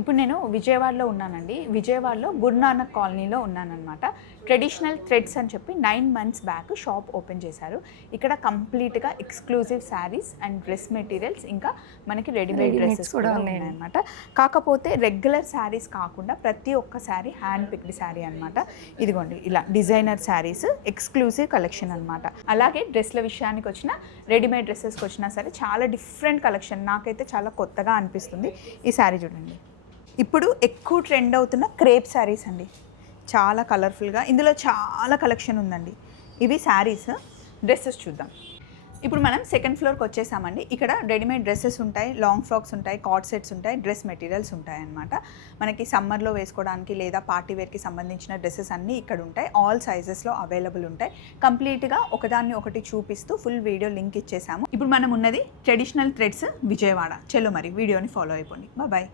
ఇప్పుడు నేను విజయవాడలో ఉన్నానండి. విజయవాడలో గురునానక్ కాలనీలో ఉన్నానన్నమాట. ట్రెడిషనల్ థ్రెడ్స్ అని చెప్పి 9 months బ్యాక్ షాప్ ఓపెన్ చేశారు. ఇక్కడ కంప్లీట్గా exclusive saris and dress materials ఇంకా మనకి రెడీమేడ్ డ్రెస్సెస్ కూడా ఉన్నాయన్నమాట. కాకపోతే రెగ్యులర్ శారీస్ కాకుండా ప్రతి ఒక్క శారీ హ్యాండ్ పిక్డ్ శారీ అనమాట. ఇదిగోండి ఇలా డిజైనర్ శారీస్ ఎక్స్క్లూజివ్ కలెక్షన్ అనమాట. అలాగే డ్రెస్ల విషయానికి వచ్చిన రెడీమేడ్ డ్రెస్సెస్కి వచ్చినా సరే చాలా డిఫరెంట్ కలెక్షన్, నాకైతే చాలా కొత్తగా అనిపిస్తుంది. ఈ శారీ చూడండి, ఇప్పుడు ఎక్కువ ట్రెండ్ అవుతున్న క్రేప్ శారీస్ అండి. చాలా కలర్ఫుల్గా ఇందులో చాలా కలెక్షన్ ఉందండి. ఇవి శారీస్. డ్రెస్సెస్ చూద్దాం. ఇప్పుడు మనం సెకండ్ ఫ్లోర్కి వచ్చేసామండి. ఇక్కడ రెడీమేడ్ డ్రెస్సెస్ ఉంటాయి, లాంగ్ ఫ్రాక్స్ ఉంటాయి, కార్డ్ సెట్స్ ఉంటాయి, డ్రెస్ మెటీరియల్స్ ఉంటాయి అన్నమాట. మనకి సమ్మర్లో వేసుకోవడానికి లేదా పార్టీ వేర్కి సంబంధించిన డ్రెస్సెస్ అన్నీ ఇక్కడ ఉంటాయి. ఆల్ సైజెస్లో అవైలబుల్ ఉంటాయి. కంప్లీట్గా ఒకదాన్ని ఒకటి చూపిస్తూ ఫుల్ వీడియో లింక్ ఇచ్చేసాము. ఇప్పుడు మనం ఉన్నది ట్రెడిషనల్ థ్రెడ్స్ విజయవాడ. చలో మరి వీడియోని ఫాలో అయిపోండి. బాయ్.